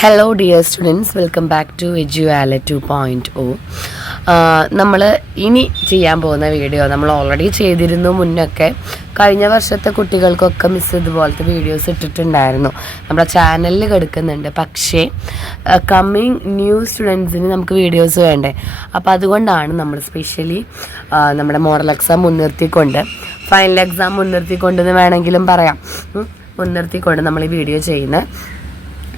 Hello dear students, welcome back to Eduwallet 2.0. നമ്മൾ ഇനി ചെയ്യാൻ പോകുന്ന വീഡിയോ നമ്മൾ ഓൾറെഡി ചെയ്തിരുന്നു മുന്നൊക്കെ. കഴിഞ്ഞ വർഷത്തെ കുട്ടികൾക്കൊക്കെ മിസ് ഇതുപോലത്തെ വീഡിയോസ് ഇട്ടിട്ടുണ്ടായിരുന്നു, നമ്മുടെ ചാനലിൽ കിടക്കുന്നുണ്ട്. പക്ഷേ കമ്മിങ് ന്യൂ സ്റ്റുഡൻസിന് നമുക്ക് വീഡിയോസ് വേണ്ടേ. അപ്പോൾ അതുകൊണ്ടാണ് നമ്മൾ സ്പെഷ്യലി നമ്മുടെ മോഡൽ എക്സാം മുൻനിർത്തിക്കൊണ്ട്, ഫൈനൽ എക്സാം മുൻനിർത്തിക്കൊണ്ടെന്ന് വേണമെങ്കിലും പറയാം, മുൻനിർത്തിക്കൊണ്ട് നമ്മൾ ഈ വീഡിയോ ചെയ്യുന്നത്.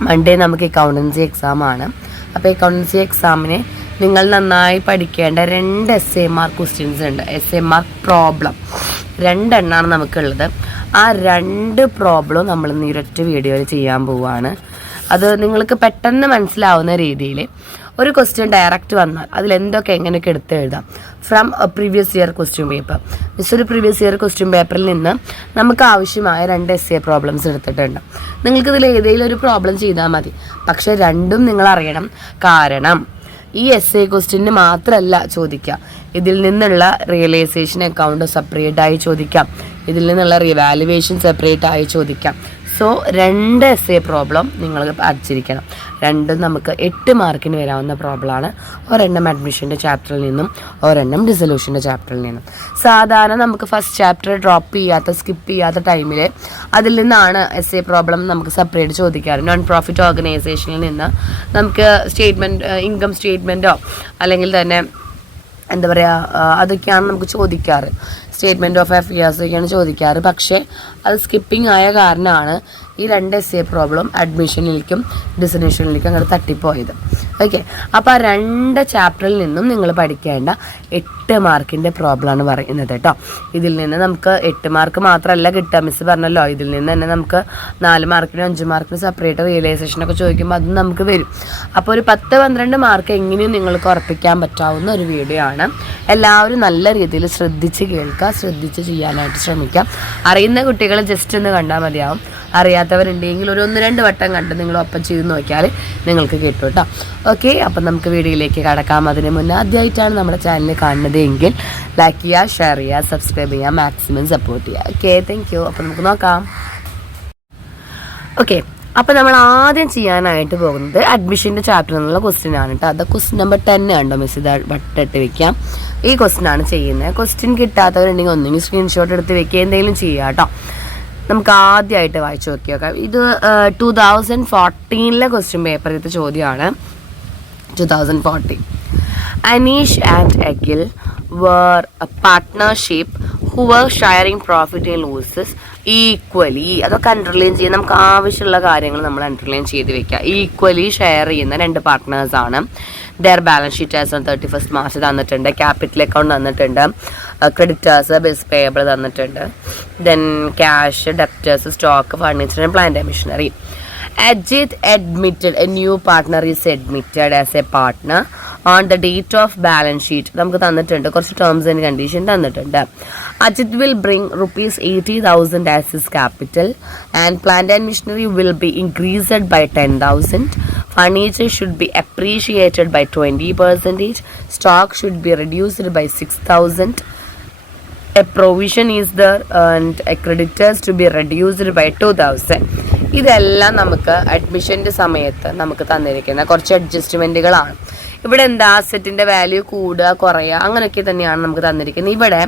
മൺഡേ നമുക്ക് അക്കൗണ്ടൻസി എക്സാമാണ്. അപ്പോൾ അക്കൗണ്ടൻസി എക്സാമിന് നിങ്ങൾ നന്നായി പഠിക്കേണ്ട 2 SMR ക്വസ്റ്റ്യൻസ് ഉണ്ട്. SMR പ്രോബ്ലം 2 എണ്ണമാണ് നമുക്കുള്ളത്. ആ 2 പ്രോബ്ലം നമ്മൾ ഒരൊറ്റ വീഡിയോയിൽ ചെയ്യാൻ പോവുകയാണ്. അത് നിങ്ങൾക്ക് പെട്ടെന്ന് മനസ്സിലാവുന്ന രീതിയിൽ ഒരു ക്വസ്റ്റ്യൻ ഡയറക്റ്റ് വന്നാൽ അതിലെന്തൊക്കെ എങ്ങനെയൊക്കെ എടുത്ത് എഴുതാം from previous year question paper. ഒരു പ്രീവിയസ് ഇയർ ക്വസ്റ്റ്യൻ പേപ്പറിൽ നിന്ന് നമുക്ക് ആവശ്യമായ 2 SA പ്രോബ്ലംസ് എടുത്തിട്ടുണ്ട്. നിങ്ങൾക്കിതിൽ ഏതെങ്കിലും ഒരു പ്രോബ്ലം ചെയ്താൽ മതി, പക്ഷേ 2ഉം നിങ്ങൾ അറിയണം. കാരണം ഈ SA ക്വസ്റ്റ്യന് മാത്രമല്ല ചോദിക്കാം, ഇതിൽ നിന്നുള്ള റിയലൈസേഷൻ അക്കൗണ്ട് സെപ്പറേറ്റ് ആയി ചോദിക്കാം, ഇതിൽ നിന്നുള്ള റിവാലുവേഷൻ സെപ്പറേറ്റ് ആയി ചോദിക്കാം. സോ 2 SA പ്രോബ്ലം നിങ്ങൾ പഠിച്ചിരിക്കണം. 2ഉം നമുക്ക് 8 മാർക്കിന് വരാവുന്ന പ്രോബ്ലമാണ്. ഒരെണ്ണം അഡ്മിഷൻ്റെ ചാപ്റ്ററിൽ നിന്നും ഒരെണ്ണം ഡിസൊല്യൂഷൻ്റെ ചാപ്റ്ററിൽ നിന്നും. സാധാരണ നമുക്ക് ഫസ്റ്റ് ചാപ്റ്റർ സ്കിപ്പ് ചെയ്യാത്ത ടൈമിൽ അതിൽ നിന്നാണ് SA പ്രോബ്ലം നമുക്ക് സെപ്പറേറ്റ് ചോദിക്കാറ്. നോൺ പ്രോഫിറ്റ് ഓർഗനൈസേഷനിൽ നിന്ന് നമുക്ക് ഇൻകം സ്റ്റേറ്റ്മെൻറ്റോ അല്ലെങ്കിൽ തന്നെ എന്താ പറയുക, അതൊക്കെയാണ് നമുക്ക് ചോദിക്കാറ്. സ്റ്റേറ്റ്മെൻറ്റ് ഓഫ് അഫയേഴ്സ് ഒക്കെയാണ് ചോദിക്കാറ്. പക്ഷേ അത് സ്കിപ്പിംഗ് ആയ കാരണമാണ് ഈ 2 SA പ്രോബ്ലം അഡ്മിഷനിലേക്കും ഡിസൊല്യൂഷനിലേക്കും അങ്ങനെ തട്ടിപ്പോയത്. ഓക്കെ, അപ്പോൾ ആ 2 ചാപ്റ്ററിൽ നിന്നും നിങ്ങൾ പഠിക്കേണ്ട 8 മാർക്കിൻ്റെ പ്രോബ്ലമാണ് പറയുന്നത് കേട്ടോ. ഇതിൽ നിന്ന് നമുക്ക് 8 മാർക്ക് മാത്രമല്ല കിട്ടുക, മിസ് പറഞ്ഞല്ലോ. ഇതിൽ നിന്ന് തന്നെ നമുക്ക് 4 മാർക്കിനും 5 മാർക്കിനും സെപ്പറേറ്റ് റിയലൈസേഷനൊക്കെ ചോദിക്കുമ്പോൾ അതും നമുക്ക് വരും. അപ്പോൾ ഒരു 10-12 മാർക്ക് എങ്ങനെയും നിങ്ങൾക്ക് ഉറപ്പിക്കാൻ പറ്റാവുന്ന ഒരു വീഡിയോ ആണ്. എല്ലാവരും നല്ല രീതിയിൽ ശ്രദ്ധിച്ച് കേൾക്കുക, ശ്രദ്ധിച്ച് ചെയ്യാനായിട്ട് ശ്രമിക്കാം. അറിയുന്ന കുട്ടികൾ ജസ്റ്റ് ഒന്ന് കണ്ടാൽ മതിയാവും. അറിയാത്തവരുണ്ടെങ്കിൽ ഒരു 1-2 വട്ടം കണ്ട് നിങ്ങൾ ഒപ്പം ചെയ്ത് നോക്കിയാൽ നിങ്ങൾക്ക് കിട്ടും കേട്ടോ. ഓക്കെ, അപ്പം നമുക്ക് വീഡിയോയിലേക്ക് കടക്കാം. അതിന് മുന്നേ ആദ്യമായിട്ടാണ് നമ്മുടെ ചാനൽ കാണുന്നത് എങ്കിൽ ലൈക്ക് ചെയ്യുക, ഷെയർ ചെയ്യുക, സബ്സ്ക്രൈബ് ചെയ്യുക, മാക്സിമം സപ്പോർട്ട് ചെയ്യുക. Okay, thank you. അപ്പം നമുക്ക് നോക്കാം. ഓക്കെ, അപ്പോൾ നമ്മൾ ആദ്യം ചെയ്യാനായിട്ട് പോകുന്നത് അഡ്മിഷൻ്റെ ചാപ്റ്ററിൽ നിന്നുള്ള ക്വസ്റ്റ്യൻ ആണ് കേട്ടോ. അത് ക്വസ്റ്റ്യൻ നമ്പർ 10 കണ്ടോ മിസ്, ഇത് വട്ടിട്ട് വെക്കാം. ഈ ക്വസ്റ്റ്യൻ ആണ് ചെയ്യുന്നത്. ക്വസ്റ്റ്യൻ കിട്ടാത്തവരുണ്ടെങ്കിൽ ഒന്നെങ്കിൽ സ്ക്രീൻഷോട്ട് എടുത്ത് വെക്കുക, എന്തെങ്കിലും ചെയ്യുക കേട്ടോ. നമുക്ക് ആദ്യമായിട്ട് വായിച്ചു നോക്കിയോക്കാം. ഇത് 2014 ക്വസ്റ്റ്യൻ പേപ്പറിലത്തെ ചോദ്യമാണ്. 2014 Aneesh and Akhil were a partnership who were sharing profit and losses equally. അതൊക്കെ അണ്ടർലൈൻ ചെയ്യാൻ നമുക്ക് ആവശ്യമുള്ള കാര്യങ്ങൾ നമ്മൾ അണ്ടർലൈൻ ചെയ്ത് വെക്കുക. ഈക്വലി ഷെയർ ചെയ്യുന്ന 2 പാർട്ട്നേഴ്സാണ്. Their balance sheet as on 31st March തന്നിട്ടുണ്ട്. ക്യാപിറ്റൽ അക്കൗണ്ട് തന്നിട്ടുണ്ട്. ക്രെഡിറ്റേഴ്സ്, ബിൽസ് പേയബിൾ തന്നിട്ടുണ്ട്. Then cash, debtors, stock, furniture and plant and machinery. Ajit admitted, a new partner is admitted as a partner on the date of balance sheet. നമുക്ക് തന്നിട്ടുണ്ട്, കുറച്ച് terms and condition തന്നിട്ടുണ്ട്. Ajit will bring ₹80,000 as his capital and plant and machinery will be increased by 10,000. Furniture should be appreciated by 20%. Stock should be reduced by 6,000. A provision is there and a creditors to be reduced by 2,000. ഇതെല്ലാം നമുക്ക് അഡ്മിഷൻ്റെ സമയത്ത് നമുക്ക് തന്നിരിക്കുന്ന കുറച്ച് അഡ്ജസ്റ്റ്മെൻറ്റുകളാണ്. ഇവിടെ എന്താ, അസറ്റിൻ്റെ value കൂടുക കുറയുക അങ്ങനെയൊക്കെ തന്നെയാണ് നമുക്ക് തന്നിരിക്കുന്നത്. ഇവിടെ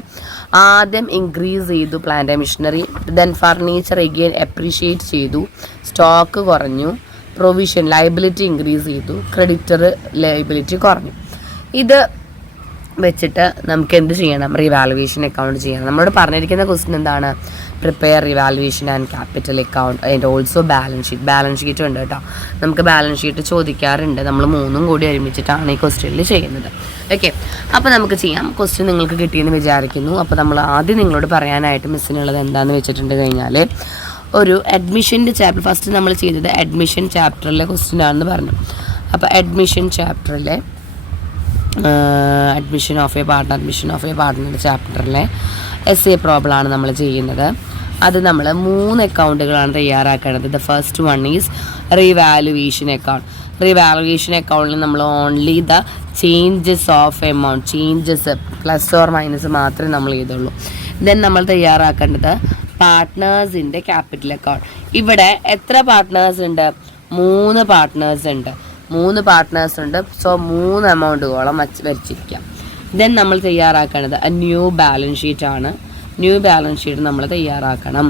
ആദ്യം ഇൻക്രീസ് ചെയ്തു plant and machinery, then furniture again appreciate ചെയ്തു, സ്റ്റോക്ക് കുറഞ്ഞു, പ്രൊവിഷൻ ലയബിലിറ്റി ഇൻക്രീസ് ചെയ്തു, ക്രെഡിറ്റർ ലയബിലിറ്റി കുറഞ്ഞു. ഇത് വെച്ചിട്ട് നമുക്ക് എന്ത് ചെയ്യണം, റിവാലുവേഷൻ അക്കൗണ്ട് ചെയ്യണം. നമ്മളോട് പറഞ്ഞിരിക്കുന്ന ക്വസ്റ്റ്യൻ എന്താണ്, prepare revaluation and capital account and also balance sheet. Balance sheet ഉണ്ട് കേട്ടോ, നമുക്ക് ബാലൻസ് ഷീറ്റ് ചോദിക്കാറുണ്ട്. നമ്മൾ 3ഉം കൂടി ഒരുമിച്ചിട്ടാണ് ഈ ക്വസ്റ്റ്യനിൽ ചെയ്യുന്നത്. ഓക്കെ, അപ്പോൾ നമുക്ക് ചെയ്യാം. ക്വസ്റ്റ്യൻ നിങ്ങൾക്ക് കിട്ടിയെന്ന് വിചാരിക്കുന്നു. അപ്പോൾ നമ്മൾ ആദ്യം നിങ്ങളോട് പറയാനായിട്ട് മിസ്സിനുള്ളത് എന്താണെന്ന് വെച്ചിട്ടുണ്ട് കഴിഞ്ഞാൽ, ഒരു അഡ്മിഷൻ്റെ ചാപ്റ്റർ ഫസ്റ്റ് നമ്മൾ ചെയ്തത് അഡ്മിഷൻ ചാപ്റ്ററിലെ ക്വസ്റ്റ്യൻ ആണെന്ന് പറഞ്ഞു. അപ്പോൾ അഡ്മിഷൻ ചാപ്റ്ററിലെ അഡ്മിഷൻ ഓഫ് എ പാർട്ട്ണർ ചാപ്റ്ററിലെ SA പ്രോബ്ലമാണ് നമ്മൾ ചെയ്യുന്നത്. അത് നമ്മൾ 3 അക്കൗണ്ടുകളാണ് തയ്യാറാക്കേണ്ടത്. The first one is revaluation account. Revaluation അക്കൗണ്ടിൽ നമ്മൾ only the changes of amount, changes plus or minus മാത്രമേ നമ്മൾ ചെയ്തുള്ളൂ. ദെൻ നമ്മൾ തയ്യാറാക്കേണ്ടത് പാർട്ട്നേഴ്സിൻ്റെ ക്യാപിറ്റൽ അക്കൗണ്ട്. ഇവിടെ എത്ര പാർട്ട്നേഴ്സ് ഉണ്ട്, 3 പാർട്ട്നേഴ്സ് ഉണ്ട്. 3 പാർട്ട്നേഴ്സ് ഉണ്ട്. സോ 3 എമൗണ്ടുകളോളം വരച്ചിരിക്കാം. ദെൻ നമ്മൾ തയ്യാറാക്കേണ്ടത് ന്യൂ ബാലൻസ് ഷീറ്റ് ആണ്. ന്യൂ ബാലൻസ് ഷീറ്റ് നമ്മൾ തയ്യാറാക്കണം.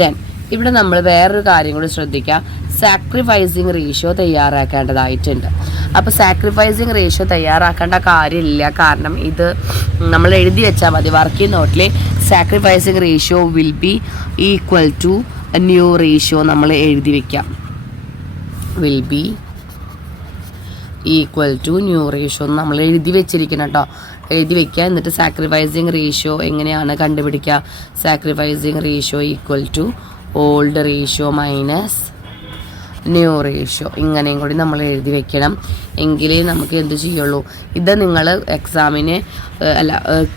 ദെൻ ഇവിടെ നമ്മൾ വേറൊരു കാര്യം കൂടി ശ്രദ്ധിക്കുക, സാക്രിഫൈസിങ് റേഷ്യോ തയ്യാറാക്കേണ്ടതായിട്ടുണ്ട്. അപ്പോൾ സാക്രിഫൈസിങ് റേഷ്യോ തയ്യാറാക്കേണ്ട കാര്യമില്ല, കാരണം ഇത് നമ്മൾ എഴുതി വെച്ചാൽ മതി. വർക്കിംഗ് നോട്ടിൽ sacrificing ratio will be equal to new ratio നമ്മൾ എഴുതി വെക്കാം. Will be equal to new ratio നമ്മൾ എഴുതി വെച്ചിരിക്കണം കേട്ടോ. എഴുതി വെക്കുക. എന്നിട്ട് സാക്രിഫൈസിങ് റേഷ്യോ എങ്ങനെയാണ് കണ്ടുപിടിക്കുക? Sacrificing ratio equal to old ratio minus new ratio. ഇങ്ങനെയും കൂടി നമ്മൾ എഴുതി വെക്കണം. എങ്കിലേ നമുക്ക് എന്ത് ചെയ്യുള്ളൂ. ഇത് നിങ്ങൾ എക്സാമിന്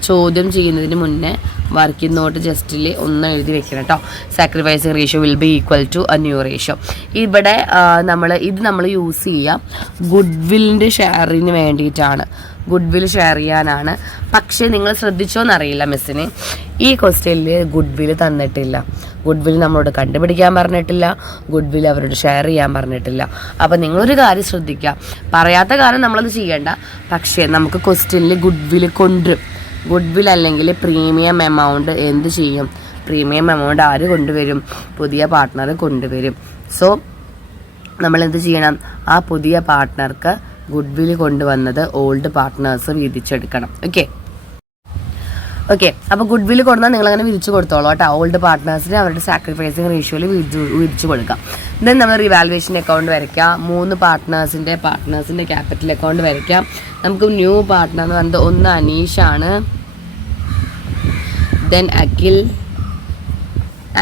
ചോദ്യം ചെയ്യുന്നതിന് മുന്നേ വർക്കിംഗ് നോട്ട് ജസ്റ്റിൽ ഒന്ന് എഴുതി വെക്കണം കേട്ടോ. Sacrificing ratio will be equal to a new ratio. ഇവിടെ നമ്മൾ യൂസ് ചെയ്യുക ഗുഡ് ഷെയറിന് വേണ്ടിയിട്ടാണ്. ഗുഡ് ഷെയർ ചെയ്യാനാണ്. പക്ഷേ നിങ്ങൾ ശ്രദ്ധിച്ചോന്നറിയില്ല, മിസ്സിന് ഈ ക്വസ്റ്റ്യനിൽ ഗുഡ് തന്നിട്ടില്ല. ഗുഡ് നമ്മളോട് കണ്ടുപിടിക്കാൻ പറഞ്ഞിട്ടില്ല. ഗുഡ് അവരോട് ഷെയർ ചെയ്യാൻ പറഞ്ഞിട്ടില്ല. അപ്പം നിങ്ങളൊരു കാര്യം ശ്രദ്ധിക്കുക, പറയാത്ത കാര്യം നമ്മളത് ചെയ്യേണ്ട. പക്ഷേ നമുക്ക് ക്വസ്റ്റ്യനിൽ ഗുഡ് അല്ലെങ്കിൽ പ്രീമിയം എമൗണ്ട് എന്ത് ചെയ്യും? പ്രീമിയം എമൗണ്ട് ആര് കൊണ്ടുവരും? പുതിയ പാർട്ട്ണർ കൊണ്ടുവരും. സോ നമ്മൾ എന്ത് ചെയ്യണം? ആ പുതിയ പാർട്ട്ണർക്ക് ഗുഡ് കൊണ്ടുവന്നത് ഓൾഡ് പാർട്ട്നേഴ്സ് വീതിച്ചെടുക്കണം. ഓക്കെ. അപ്പോൾ ഗുഡ് കൊണ്ടുവന്നാൽ നിങ്ങളങ്ങനെ വിധിച്ചു കൊടുത്തോളൂ കേട്ടോ. ഓൾഡ് പാർട്ട്നേഴ്സിന് അവരുടെ സാക്രിഫൈസിങ് റേഷ്യോയിൽ വിധിച്ചു കൊടുക്കാം. ദെൻ നമ്മൾ റിവാലുവേഷൻ അക്കൗണ്ട് വരയ്ക്കാം. 3 പാർട്ട്നേഴ്സിൻ്റെ ക്യാപിറ്റൽ അക്കൗണ്ട് വരയ്ക്കാം. നമുക്ക് ന്യൂ പാർട്ട്ണർ എന്ന് പറയുന്നത് ഒന്ന് അനീഷാണ്, ദെൻ അഖിൽ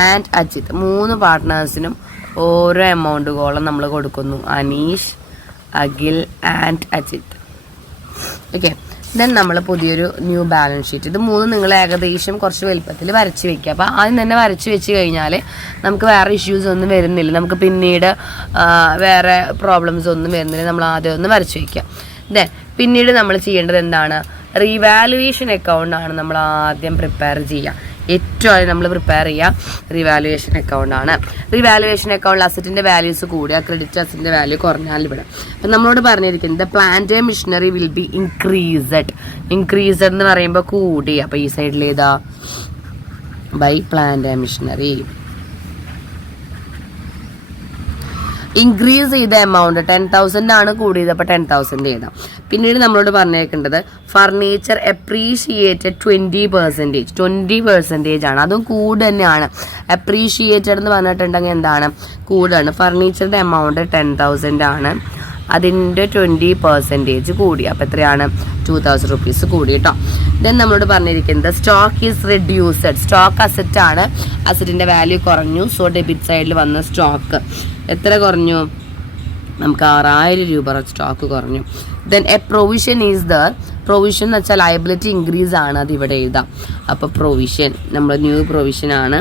ആൻഡ് അജിത്ത്. 3 പാർട്ട്നേഴ്സിനും ഓരോ എമൗണ്ടുകളോളം നമ്മൾ കൊടുക്കുന്നു. Aneesh, Akhil and Ajith. Okay. Then നമ്മൾ പുതിയൊരു ന്യൂ ബാലൻസ് ഷീറ്റ്. ഇത് 3 നിങ്ങൾ ഏകദേശം കുറച്ച് വലുപ്പത്തിൽ വരച്ച് വെക്കുക. അപ്പോൾ ആദ്യം തന്നെ വരച്ച് വെച്ച് കഴിഞ്ഞാൽ നമുക്ക് വേറെ ഇഷ്യൂസ് ഒന്നും വരുന്നില്ല. നമുക്ക് പിന്നീട് വേറെ പ്രോബ്ലംസ് ഒന്നും വരുന്നില്ല. നമ്മൾ ആദ്യം ഒന്ന് വരച്ച് വയ്ക്കുക. ദെൻ പിന്നീട് നമ്മൾ ചെയ്യേണ്ടത് എന്താണ്? റിവാലുവേഷൻ അക്കൗണ്ടാണ് നമ്മൾ ആദ്യം പ്രിപ്പയർ ചെയ്യുക. ഏറ്റവും ആദ്യം നമ്മൾ പ്രിപ്പയർ ചെയ്യുക റിവാലുവേഷൻ അക്കൗണ്ടാണ്. റിവാലുവേഷൻ അക്കൗണ്ടിൽ അസറ്റിൻ്റെ വാല്യൂസ് കൂടിയ ക്രെഡിറ്റ് അസറ്റിൻ്റെ വാല്യൂ കുറഞ്ഞാൽ ഇവിടെ അപ്പം നമ്മളോട് പറഞ്ഞിരിക്കുന്നത് plant and machinery will be increased എന്ന് പറയുമ്പോൾ കൂടി. അപ്പോൾ ഈ സൈഡിൽ ഏതാ? By plant and machinery. Increase ചെയ്ത എമൗണ്ട് 10,000 ആണ് കൂടിയത്. അപ്പോൾ 10,000 എഴുതാം. പിന്നീട് നമ്മളോട് പറഞ്ഞേക്കേണ്ടത് ഫർണിച്ചർ അപ്രീഷിയേറ്റഡ് 20% ആണ്. അതും കൂട് തന്നെയാണ്. അപ്രീഷിയേറ്റഡ് എന്ന് പറഞ്ഞിട്ടുണ്ടെങ്കിൽ എന്താണ്? കൂടാണ്. ഫർണിച്ചറിൻ്റെ എമൗണ്ട് 10,000 ആണ്. അതിൻ്റെ 20% കൂടി. അപ്പോൾ എത്രയാണ്? 2,000 rupees കൂടി കേട്ടോ. ദെൻ നമ്മളോട് പറഞ്ഞിരിക്കുന്നത് stock is reduced. Stock asset ആണ്. അസറ്റിൻ്റെ വാല്യൂ കുറഞ്ഞു. സോ ഡെബിറ്റ് സൈഡിൽ വന്ന സ്റ്റോക്ക് എത്ര കുറഞ്ഞു? നമുക്ക് 6,000 രൂപ സ്റ്റോക്ക് കുറഞ്ഞു. Then A provision is there. Provision എന്ന് വെച്ചാൽ ലയബിലിറ്റി ഇൻക്രീസ് ആണ്. അത് ഇവിടെ എഴുതാം. അപ്പോൾ പ്രൊവിഷൻ നമ്മൾ ന്യൂ പ്രൊവിഷൻ ആണ്.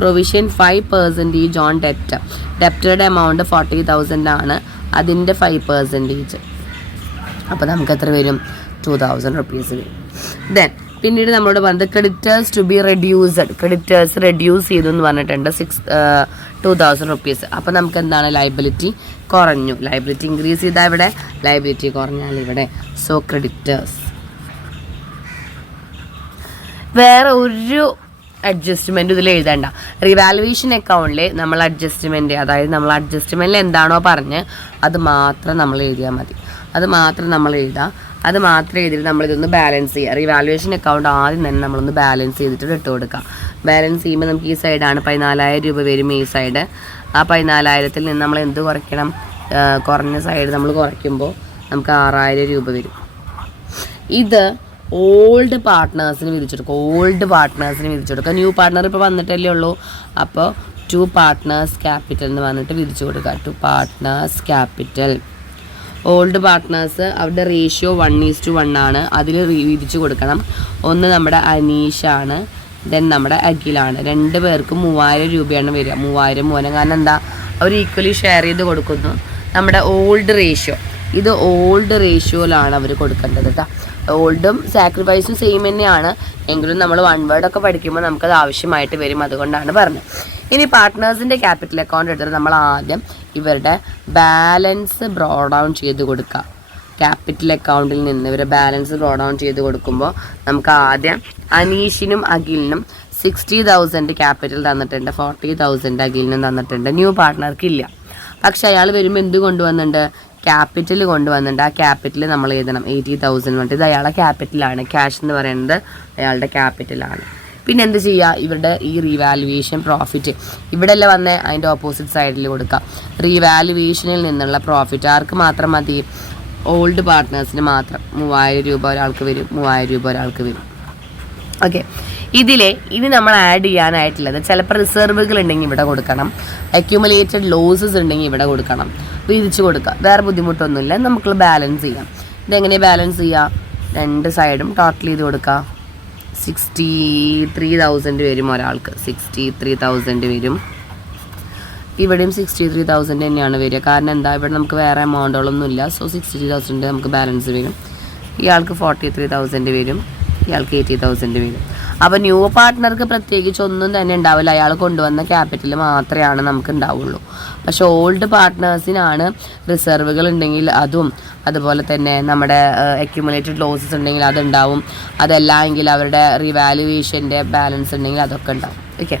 പ്രൊവിഷൻ 5% ഓൺ ഡെപ്റ്റ്. ഡെപ്റ്ററുടെ എമൗണ്ട് 40,000 ആണ്. അതിൻ്റെ 5%. അപ്പോൾ നമുക്ക് എത്ര വരും? 2,000 rupees വരും. ദെൻ പിന്നീട് നമ്മളോട് പറഞ്ഞത് creditors to be reduced. Creditors reduce ചെയ്തു എന്ന് പറഞ്ഞിട്ടുണ്ട് 2,000 rupees. അപ്പോൾ നമുക്ക് എന്താണ്? ലയബിലിറ്റി കുറഞ്ഞു. ലയബിലിറ്റി ഇൻക്രീസ് ചെയ്താൽ ഇവിടെ, ലയബിലിറ്റി കുറഞ്ഞാൽ ഇവിടെ. So creditors. വേറെ ഒരു അഡ്ജസ്റ്റ്മെൻറ്റ് ഇതിൽ എഴുതണ്ട. റിവാലുവേഷൻ അക്കൗണ്ടിൽ നമ്മൾ അഡ്ജസ്റ്റ്മെൻറ്റ്, അതായത് നമ്മൾ അഡ്ജസ്റ്റ്മെൻറ്റിൽ എന്താണോ പറഞ്ഞ് അത് മാത്രം നമ്മൾ എഴുതിയാൽ മതി. അത് മാത്രം നമ്മൾ എഴുതാം. അത് മാത്രം എഴുതിയിട്ട് നമ്മളിതൊന്ന് ബാലൻസ് ചെയ്യുക. റിവാലുവേഷൻ അക്കൗണ്ട് ആദ്യം തന്നെ നമ്മളൊന്ന് ബാലൻസ് ചെയ്തിട്ട് ഇട്ട് കൊടുക്കാം. ബാലൻസ് ചെയ്യുമ്പോൾ നമുക്ക് ഈ സൈഡാണ് 14,000 രൂപ വരും. ഈ സൈഡ് ആ 14,000-ൽ നിന്ന് നമ്മൾ എന്ത് കുറയ്ക്കണം? കുറഞ്ഞ സൈഡ് നമ്മൾ കുറയ്ക്കുമ്പോൾ നമുക്ക് 6,000 രൂപ വരും. ഇത് ഓൾഡ് പാർട്ട്നേഴ്സിന് വിധിച്ചെടുക്കുക. ന്യൂ പാർട്ട്ണർ ഇപ്പോൾ വന്നിട്ടല്ലേ ഉള്ളൂ. അപ്പോൾ 2 പാർട്ട്നേഴ്സ് ക്യാപിറ്റൽ എന്ന് പറഞ്ഞിട്ട് വിധിച്ചു കൊടുക്കുക. 2 പാർട്ട്നേഴ്സ് ക്യാപിറ്റൽ. ഓൾഡ് പാർട്ട്നേഴ്സ് അവരുടെ റേഷ്യോ 1:1 ആണ്. അതിൽ വിധിച്ചു കൊടുക്കണം. ഒന്ന് നമ്മുടെ അനീഷാണ്, ദെൻ നമ്മുടെ അഖിലാണ്. 2 പേർക്കും 3,000 രൂപയാണ് വരിക. 3,000 കാരണം എന്താ? അവർ ഈക്വലി ഷെയർ ചെയ്ത് കൊടുക്കുന്നു. നമ്മുടെ ഓൾഡ് ഇത് ഓൾഡ് റേഷ്യോയിലാണ് അവർ കൊടുക്കേണ്ടത് കേട്ടോ. ഓൾഡും സാക്രിഫൈസും സെയിം തന്നെയാണ്, എങ്കിലും നമ്മൾ 1 വേർഡൊക്കെ പഠിക്കുമ്പോൾ നമുക്കത് ആവശ്യമായിട്ട് വരും, അതുകൊണ്ടാണ് പറഞ്ഞത്. ഇനി പാർട്ട്നേഴ്സിൻ്റെ ക്യാപിറ്റൽ അക്കൗണ്ട് എടുത്തിട്ട് നമ്മൾ ആദ്യം ഇവരുടെ ബാലൻസ് ബ്രോ ഡൗൺ ചെയ്ത് കൊടുക്കുക. ക്യാപിറ്റൽ അക്കൗണ്ടിൽ നിന്ന് ഇവരുടെ ബാലൻസ് ബ്രോ ഡൗൺ ചെയ്ത് കൊടുക്കുമ്പോൾ നമുക്ക് ആദ്യം അനീഷിനും അഖിലിനും 60,000 ക്യാപിറ്റൽ തന്നിട്ടുണ്ട്, 40,000 അഖിലിനും തന്നിട്ടുണ്ട്. ന്യൂ പാർട്ട്ണർക്ക് ഇല്ല. പക്ഷെ അയാൾ വരുമ്പോൾ എന്ത് കൊണ്ടുവന്നിട്ടുണ്ട്? ക്യാപിറ്റൽ കൊണ്ടുവന്നിട്ടുണ്ട്. ആ ക്യാപിറ്റൽ നമ്മൾ എഴുതണം 80,000 വേണ്ടി. ഇത് അയാളുടെ ക്യാപിറ്റലാണ്. ക്യാഷ് എന്ന് പറയുന്നത് അയാളുടെ ക്യാപിറ്റലാണ്. പിന്നെ എന്ത് ചെയ്യുക? ഇവരുടെ ഈ റീവാലുവേഷൻ പ്രോഫിറ്റ് ഇവിടെ അല്ല വന്നേ, അതിൻ്റെ ഓപ്പോസിറ്റ് സൈഡിൽ കൊടുക്കുക. റീവാലുവേഷനിൽ നിന്നുള്ള പ്രോഫിറ്റ് ആർക്ക് മാത്രം മതി? ഓൾഡ് പാർട്ട്നേഴ്സിന് മാത്രം. 3,000 രൂപ ഒരാൾക്ക് വരും, 3,000 രൂപ ഒരാൾക്ക് വരും. ഓക്കെ, ഇനി നമ്മൾ ആഡ് ചെയ്യാനായിട്ടുള്ളത് ചിലപ്പോൾ റിസർവുകൾ ഉണ്ടെങ്കിൽ ഇവിടെ കൊടുക്കണം, അക്യുമുലേറ്റഡ് ലോസസ് ഉണ്ടെങ്കിൽ ഇവിടെ കൊടുക്കണം, വീതിച്ച് കൊടുക്കുക. വേറെ ബുദ്ധിമുട്ടൊന്നുമില്ല, നമുക്ക് ബാലൻസ് ചെയ്യാം. ഇതെങ്ങനെയാണ് ബാലൻസ് ചെയ്യുക? 2 സൈഡും ടോട്ടൽ ചെയ്ത് കൊടുക്കുക. 63,000 വരും ഒരാൾക്ക്, 63,000 വരും. ഇവിടെയും 63,000 തന്നെയാണ് വരിക. കാരണം എന്താ, ഇവിടെ നമുക്ക് വേറെ എമൗണ്ടുകളൊന്നുമില്ല. സോ 63,000 നമുക്ക് ബാലൻസ് വരും. ഇയാൾക്ക് 43,000 വരും, ഇയാൾക്ക് 80,000 വരും. അപ്പോൾ ന്യൂ പാർട്ട്ണർക്ക് പ്രത്യേകിച്ച് ഒന്നും തന്നെ ഉണ്ടാവില്ല, അയാൾ കൊണ്ടുവന്ന ക്യാപിറ്റൽ മാത്രമാണ് നമുക്ക് ഉണ്ടാവുള്ളൂ. പക്ഷെ ഓൾഡ് പാർട്ട്നേഴ്സിനാണ് റിസർവുകൾ ഉണ്ടെങ്കിൽ അതും, അതുപോലെ തന്നെ നമ്മുടെ അക്യുമുലേറ്റഡ് ലോസസ് ഉണ്ടെങ്കിൽ അതുണ്ടാവും. അതല്ല എങ്കിൽ അവരുടെ റിവാലുവേഷൻ്റെ ബാലൻസ് ഉണ്ടെങ്കിൽ അതൊക്കെ ഉണ്ടാവും. ഓക്കെ,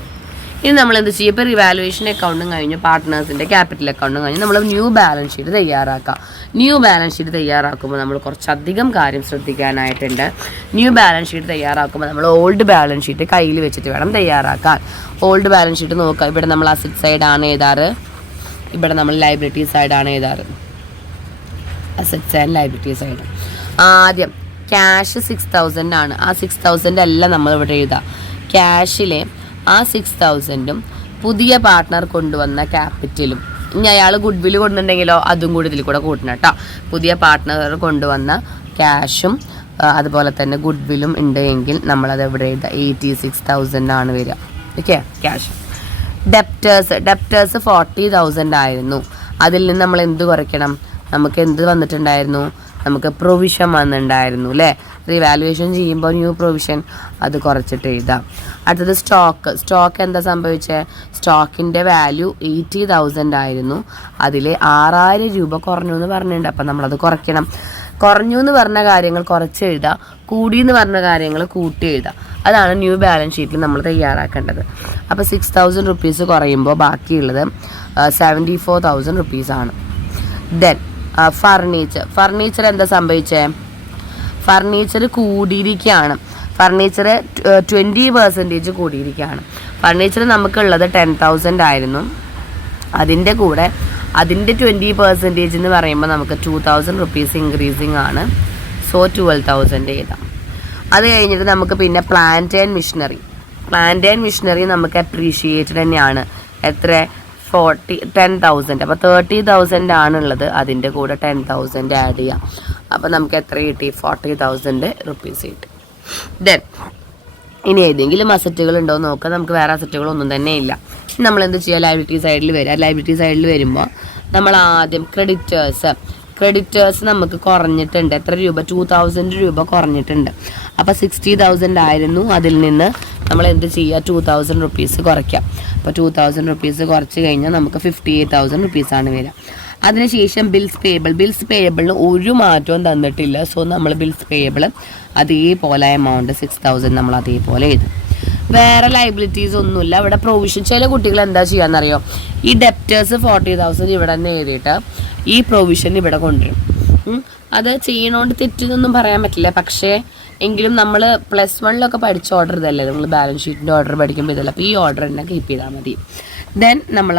ഇനി നമ്മൾ എന്ത് ചെയ്യും? ഇപ്പോൾ റിവാലുവേഷൻ അക്കൗണ്ടും കഴിഞ്ഞു, പാർട്ട്നേഴ്സിൻ്റെ ക്യാപിറ്റൽ അക്കൗണ്ടും കഴിഞ്ഞു, നമ്മൾ ന്യൂ ബാലൻസ് ഷീറ്റ് തയ്യാറാക്കാം. ന്യൂ ബാലൻസ് ഷീറ്റ് തയ്യാറാക്കുമ്പോൾ നമ്മൾ കുറച്ചധികം കാര്യം ശ്രദ്ധിക്കാനായിട്ടുണ്ട്. ന്യൂ ബാലൻസ് ഷീറ്റ് തയ്യാറാക്കുമ്പോൾ നമ്മൾ ഓൾഡ് ബാലൻസ് ഷീറ്റ് കയ്യിൽ വെച്ചിട്ട് വേണം തയ്യാറാക്കാൻ. ഓൾഡ് ബാലൻസ് ഷീറ്റ് നോക്കുക. ഇവിടെ നമ്മൾ അസറ്റ് സൈഡാണ് എഴുതാറ്, ഇവിടെ നമ്മൾ ലൈബിലിറ്റി സൈഡാണ് എഴുതാറ്. Assets and liability side. ആദ്യം ക്യാഷ് 6,000 ആണ്. ആ 6,000 അല്ല നമ്മൾ ഇവിടെ എഴുതുക. ക്യാഷിലെ ആ 6,000ഉം പുതിയ പാർട്ട്ണർ കൊണ്ടുവന്ന ക്യാപിറ്റലും, ഇനി അയാൾ ഗുഡ് വില്ല് കൊണ്ടുണ്ടെങ്കിലോ അതും കൂടി ഇതിൽ കൂടെ കൂട്ടണം കേട്ടോ. പുതിയ പാർട്ട്ണർ കൊണ്ടുവന്ന ക്യാഷും അതുപോലെ തന്നെ ഗുഡ് വില്ലും ഉണ്ട് എങ്കിൽ നമ്മളത് എവിടെ എഴുതുക? 86,000 ആണ് വരിക. Okay, cash. ഡെപ്റ്റേഴ്സ് 40,000 ആയിരുന്നു. അതിൽ നിന്ന് നമ്മൾ എന്ത് കുറയ്ക്കണം? നമുക്ക് എന്ത് വന്നിട്ടുണ്ടായിരുന്നു? നമുക്ക് പ്രൊവിഷൻ വന്നിട്ടുണ്ടായിരുന്നു അല്ലേ? റിവാലുവേഷൻ ചെയ്യുമ്പോൾ ന്യൂ പ്രൊവിഷൻ, അത് കുറച്ചിട്ട് എഴുതാം. അടുത്തത് സ്റ്റോക്ക് എന്താ സംഭവിച്ചത്? സ്റ്റോക്കിൻ്റെ വാല്യൂ 80,000 ആയിരുന്നു. അതിൽ 6,000 രൂപ കുറഞ്ഞു എന്ന് പറഞ്ഞിട്ടുണ്ട്. അപ്പം നമ്മളത് കുറയ്ക്കണം. കുറഞ്ഞു എന്ന് പറഞ്ഞ കാര്യങ്ങൾ കുറച്ച് എഴുതുക, കൂടി എന്ന് പറഞ്ഞ കാര്യങ്ങൾ കൂട്ടി എഴുതുക. അതാണ് ന്യൂ ബാലൻസ് ഷീറ്റിൽ നമ്മൾ തയ്യാറാക്കേണ്ടത്. അപ്പോൾ 6,000 റുപ്പീസ് കുറയുമ്പോൾ ബാക്കിയുള്ളത് 74,000 റുപ്പീസാണ്. ദെൻ ഫർണിച്ചർ എന്താ സംഭവിച്ചേ? ഫർണിച്ചർ കൂടിയിരിക്കുകയാണ്. ഫർണിച്ചർ 20% കൂടിയിരിക്കുകയാണ്. ഫർണിച്ചർ നമുക്കുള്ളത് 10,000 ആയിരുന്നു. അതിൻ്റെ കൂടെ അതിൻ്റെ 20% എന്ന് പറയുമ്പോൾ നമുക്ക് 2,000 റുപ്പീസ് ഇൻക്രീസിങ് ആണ്. സോ 12,000 എഴുതാം. അത് കഴിഞ്ഞിട്ട് നമുക്ക് പിന്നെ പ്ലാന്റ് ആൻഡ് മിഷനറി നമുക്ക് അപ്രീഷിയേറ്റഡ് തന്നെയാണ്. എത്ര? 10,000. അപ്പോൾ 30,000 ആണുള്ളത്. അതിൻ്റെ കൂടെ 10,000 ആഡ് ചെയ്യാം. അപ്പോൾ നമുക്ക് എത്ര കിട്ടി? 40,000 റുപ്പീസ് കിട്ടി. ദെൻ ഇനി ഏതെങ്കിലും അസറ്റുകൾ ഉണ്ടോ എന്ന് നോക്കാം. നമുക്ക് വേറെ അസറ്റുകളൊന്നും തന്നെ ഇല്ല. നമ്മളെന്ത് ചെയ്യുക? ലയബിലിറ്റി സൈഡിൽ വരിക. ലയബിലിറ്റി സൈഡിൽ വരുമ്പോൾ നമ്മൾ ആദ്യം ക്രെഡിറ്റേഴ്സ് നമുക്ക് കുറഞ്ഞിട്ടുണ്ട്. എത്ര രൂപ? 2,000 രൂപ കുറഞ്ഞിട്ടുണ്ട്. അപ്പോൾ 60,000 ആയിരുന്നു. അതിൽ നിന്ന് നമ്മൾ എന്ത് ചെയ്യുക? 2,000 റുപ്പീസ് കുറയ്ക്കാം. അപ്പോൾ 2,000 റുപ്പീസ് കുറച്ച് കഴിഞ്ഞാൽ നമുക്ക് 58,000 റുപ്പീസാണ് വരിക. അതിനുശേഷം ബിൽസ് പേയബിളിന് ഒരു മാറ്റവും തന്നിട്ടില്ല. സോ നമ്മൾ ബിൽസ് പേയബിൾ അതേപോലെ എമൗണ്ട് 6,000 നമ്മൾ അതേപോലെ എഴുതും. വേറെ ലൈബിലിറ്റീസ് ഒന്നുമില്ല. ഇവിടെ പ്രൊവിഷൻ, ചില കുട്ടികൾ എന്താ ചെയ്യാന്നറിയോ? ഈ ഡെപ്റ്റേഴ്സ് 40,000 ഇവിടെ തന്നെ എഴുതിയിട്ട് ഈ പ്രൊവിഷൻ ഇവിടെ കൊണ്ടുവരും. അത് ചെയ്യണോണ്ട് തെറ്റെന്നൊന്നും പറയാൻ പറ്റില്ല. പക്ഷേ എങ്കിലും നമ്മൾ +1 പഠിച്ച ഓർഡർ ഇതല്ലേ, നമ്മൾ ബാലൻസ് ഷീറ്റിൻ്റെ ഓർഡർ പഠിക്കുമ്പോൾ ഇതല്ല. അപ്പോൾ ഈ ഓർഡർ തന്നെ കീപ്പ് ചെയ്താൽ മതി. ദെൻ നമ്മൾ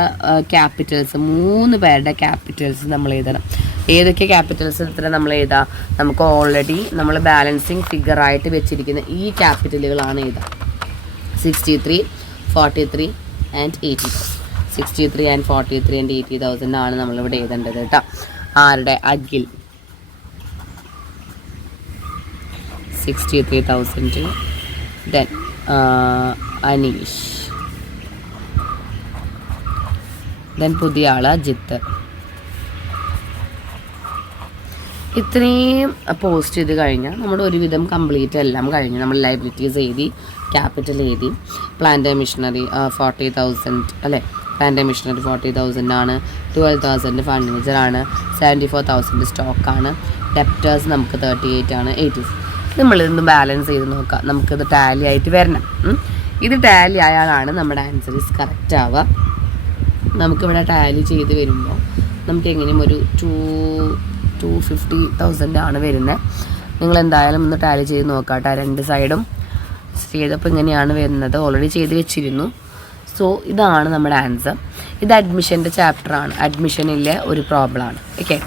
ക്യാപിറ്റൽസ്, 3 പേരുടെ ക്യാപിറ്റൽസ് നമ്മൾ എഴുതണം. ഏതൊക്കെ ക്യാപിറ്റൽസ് ഇത്ര നമ്മൾ എഴുതാം? നമുക്ക് ഓൾറെഡി നമ്മൾ ബാലൻസിങ് ഫിഗറായിട്ട് വെച്ചിരിക്കുന്ന ഈ ക്യാപിറ്റലുകളാണ് എഴുതാം. 63, 43 ആൻഡ് 80,000. 63 ആൻഡ് 43 ആൻഡ് 80,000 ആണ് നമ്മളിവിടെ എഴുതേണ്ടത് കേട്ടോ. ആരുടെ? അഖിൽ 63,000. ദെൻ അനീഷ്, ദെൻ പുതിയ ആൾ അജിത്ത്, ഇത്രയും പോസ്റ്റ് ചെയ്ത് കഴിഞ്ഞാൽ നമ്മുടെ ഒരുവിധം കംപ്ലീറ്റ് എല്ലാം കഴിഞ്ഞു. നമ്മൾ ലൈബിലിറ്റീസ് എഴുതി, ക്യാപിറ്റൽ എഴുതി, പ്ലാന്റ് ആൻഡ് മെഷീനറി 40,000 അല്ലേ, പ്ലാന്റ് ആൻഡ് മെഷീനറി 40,000 ആണ്, 12,000 ഫർണിച്ചറാണ്, 74,000 സ്റ്റോക്കാണ്, ഡെപ്റ്റേഴ്സ് നമുക്ക് 38 ആണ്, 80. നമ്മളിതൊന്ന് ബാലൻസ് ചെയ്ത് നോക്കാം, നമുക്കിത് ടാലി ആയിട്ട് വരണം. ഇത് ടാലി ആയാലാണ് നമ്മുടെ ആൻസർ ഇസ് കറക്റ്റ് ആവുക. നമുക്കിവിടെ ടാലി ചെയ്ത് വരുമ്പോൾ നമുക്ക് എങ്ങനെയും ഒരു 250,000 ആണ് വരുന്നത്. നിങ്ങൾ എന്തായാലും ഒന്ന് ടാലി ചെയ്ത് നോക്കാം കേട്ടോ. രണ്ട് സൈഡും ചെയ്തപ്പോൾ ഇങ്ങനെയാണ് വരുന്നത്, ഓൾറെഡി ചെയ്ത് വെച്ചിരുന്നു. സോ ഇതാണ് നമ്മുടെ ആൻസർ. ഇത് അഡ്മിഷൻ്റെ ചാപ്റ്ററാണ്, അഡ്മിഷനിലെ ഒരു പ്രോബ്ലമാണ്. ഓക്കെ,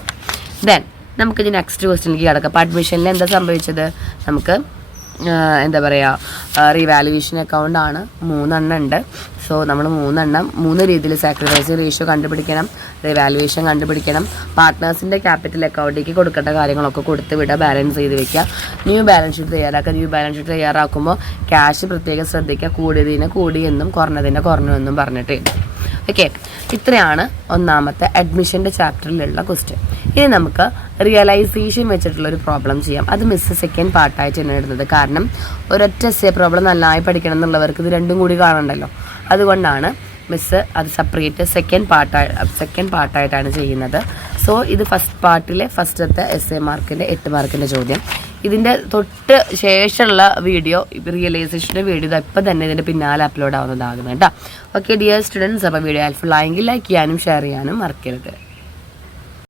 ദെൻ നമുക്കിത് നെക്സ്റ്റ് ക്വസ്റ്റ്യനിലേക്ക് കിടക്കാം. അപ്പോൾ അഡ്മിഷനിൽ എന്താ സംഭവിച്ചത്, നമുക്ക് എന്താ പറയുക, റീവാലുവേഷൻ അക്കൗണ്ട് ആണ്, 3 എണ്ണം ഉണ്ട്. സോ നമ്മൾ 3 രീതിയിൽ സാക്രിഫൈസിങ് റേഷ്യോ കണ്ടുപിടിക്കണം, റിവാലുവേഷൻ കണ്ടുപിടിക്കണം, പാർട്ട്നേഴ്സിൻ്റെ ക്യാപിറ്റൽ അക്കൗണ്ടിലേക്ക് കൊടുക്കേണ്ട കാര്യങ്ങളൊക്കെ കൊടുത്ത് വിടുക, ബാലൻസ് ചെയ്ത് വെക്കുക, ന്യൂ ബാലൻസ് ഷീറ്റ് തയ്യാറാക്കുക. ന്യൂ ബാലൻസ് ഷീറ്റ് തയ്യാറാക്കുമ്പോൾ ക്യാഷ് പ്രത്യേകം ശ്രദ്ധിക്കുക, കൂടിയതിന് കൂടിയെന്നും കുറഞ്ഞതിന് കുറഞ്ഞെന്നും പറഞ്ഞിട്ട്. ഓക്കെ, ഇത്രയാണ് ഒന്നാമത്തെ അഡ്മിഷൻ്റെ ചാപ്റ്ററിലുള്ള ക്വസ്റ്റ്യൻ. ഇനി നമുക്ക് റിയലൈസേഷൻ വെച്ചിട്ടുള്ളൊരു പ്രോബ്ലം ചെയ്യാം. അത് മിസ് സെക്കൻഡ് പാർട്ടായിട്ട് തന്നെ ഇടുന്നത്, കാരണം ഒരൊറ്റ എസ്സേ പ്രോബ്ലം നന്നായി പഠിക്കണം എന്നുള്ളവർക്ക് ഇത് രണ്ടും കൂടി കാണണ്ടല്ലോ. അതുകൊണ്ടാണ് മിസ് അത് സെപ്പറേറ്റ് സെക്കൻഡ് പാർട്ടായിട്ടാണ് ചെയ്യുന്നത്. സോ ഇത് ഫസ്റ്റ് പാർട്ടിലെ ഫസ്റ്റത്തെ എസ്സേ മാർക്കിൻ്റെ 8 മാർക്കിൻ്റെ ചോദ്യം. ഇതിൻ്റെ തൊട്ട് ശേഷമുള്ള വീഡിയോ, റിയലൈസേഷൻ്റെ വീഡിയോ ഇപ്പം തന്നെ ഇതിൻ്റെ പിന്നാലെ അപ്ലോഡ് ആവുന്നതാകുന്നു കേട്ടോ. ഓക്കെ ഡിയർ സ്റ്റുഡൻസ്, അപ്പോൾ വീഡിയോ ഹെൽപ്ഫുൾ ആയെങ്കിൽ ലൈക്ക് ചെയ്യാനും ഷെയർ ചെയ്യാനും മറക്കരുത്.